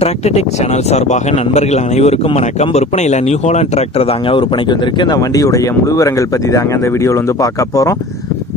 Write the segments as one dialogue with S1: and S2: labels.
S1: Tractor Tech channel சார்பாக நண்பர்கள் அனைவருக்கும் வணக்கம். விற்பனையில் நியூ ஹோலாண்ட் டிராக்டர் தாங்க விற்பனைக்கு வந்திருக்கு. இந்த வண்டியுடைய முழுவரங்கள் பற்றி தாங்க இந்த வீடியோவில் வந்து பார்க்க போகிறோம்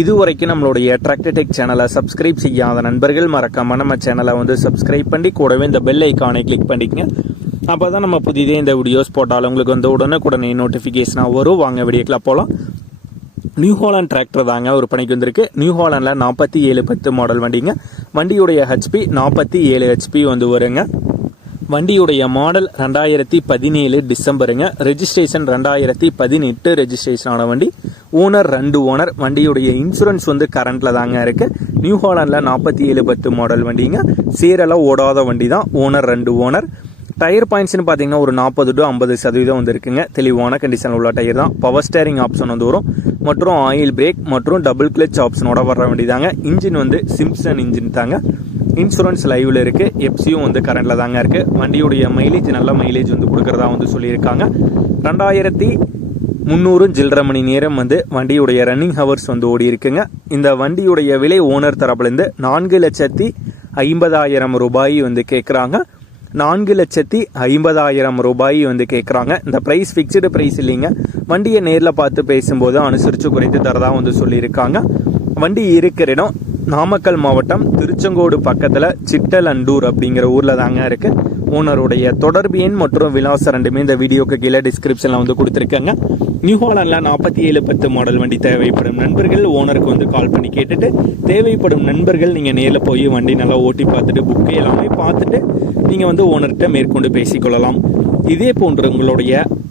S1: இதுவரைக்கும் நம்மளுடைய டிராக்டர்டெக் சேனலை சப்ஸ்கிரைப் செய்யாத நண்பர்கள் மறக்காம நம்ம சேனலை வந்து சப்ஸ்கிரைப் பண்ணி கூடவே இந்த பெல் ஐக்கானை கிளிக் பண்ணிக்கங்க. அப்போ தான் நம்ம புதிதே இந்த வீடியோஸ் போட்டாலும் உங்களுக்கு வந்து உடனுக்குடனே நோட்டிஃபிகேஷனாக வரும். வாங்க வீடியோக்கெலாம் போகலாம் நியூ ஹாலண்ட் டிராக்டர் தாங்க ஒரு பணிக்கு வந்திருக்கு. நியூ ஹாலண்டில் நாற்பத்தி ஏழு பத்து மாடல் வண்டிங்க. வண்டியுடைய ஹெச்பி நாற்பத்தி ஏழு ஹெச்பி வந்து வருங்க. வண்டியுடைய மாடல் ரெண்டாயிரத்தி பதினேழு டிசம்பருங்க. ரெஜிஸ்ட்ரேஷன் ரெண்டாயிரத்தி பதினெட்டு ரெஜிஸ்ட்ரேஷன் ஆன வண்டி. ஓனர் ரெண்டு ஓனர் வண்டியுடைய இன்சூரன்ஸ் வந்து கரண்டில் தாங்க இருக்குது நியூ ஹாலண்டில் நாற்பத்தி ஏழு பத்து மாடல் வண்டிங்க. சீரெல்லாம் ஓடாத வண்டி தான் ஓனர் ரெண்டு ஓனர் டயர் பாயிண்ட்ஸ்னு பார்த்தீங்கன்னா ஒரு நாற்பது டு ஐம்பது சதவீதம் வந்து இருக்குங்க தெளிவான கண்டிஷனில் உள்ள டயர் தான். பவர் ஸ்டேரிங் ஆப்ஷன் வந்து வரும். மற்றும் ஆயில் பிரேக் மற்றும் டபுள் கிளச் ஆப்ஷனோட வர வேண்டியதாங்க இன்ஜின் வந்து சிம்சன் இன்ஜின் தாங்க. இன்சூரன்ஸ் லைவில் இருக்குது எப்சியும் வந்து கரண்டில் தாங்க இருக்குது வண்டியுடைய மைலேஜ் நல்ல மைலேஜ் வந்து கொடுக்குறதா வந்து சொல்லியிருக்காங்க. ரெண்டாயிரத்தி முந்நூறு சில்லரை மணி நேரம் வந்து வண்டியுடைய ரன்னிங் ஹவர்ஸ் வந்து ஓடி இருக்குங்க. இந்த வண்டியுடைய விலை ஓனர் தரப்புலேருந்து நான்கு லட்சத்தி ஐம்பதாயிரம் ரூபாய் வந்து கேட்குறாங்க நான்கு லட்சத்தி ஐம்பதாயிரம் ரூபாய் வந்து கேட்குறாங்க இந்த ப்ரைஸ் ஃபிக்ஸ்டு ப்ரைஸ் இல்லைங்க. வண்டியை நேரில் பார்த்து பேசும்போது அனுசரித்து குறைத்து தரதாக வந்து சொல்லியிருக்காங்க. வண்டி இருக்கிற இடம் நாமக்கல் மாவட்டம் திருச்செங்கோடு பக்கத்தில் சிட்டலண்டூர் அப்படிங்கிற ஊரில் தாங்க இருக்குது ஓனருடைய தொடர்பு எண் மற்றும் விலாசம் ரெண்டுமே இந்த வீடியோக்கு கீழே டிஸ்கிரிப்ஷனில் வந்து கொடுத்துருக்காங்க. நியூ ஹாலண்டில் நாற்பத்தி ஏழு பத்து மாடல் வண்டி தேவைப்படும் நண்பர்கள். ஓனருக்கு வந்து கால் பண்ணி கேட்டுட்டு தேவைப்படும் நண்பர்கள் நீங்கள் நேரில் போய் வண்டி நல்லா ஓட்டி பார்த்துட்டு புக்கு எல்லாமே பார்த்துட்டு நீங்கள் வந்து ஓனர்கிட்ட மேற்கொண்டு பேசிக்கொள்ளலாம். இதே போன்று உங்களுடைய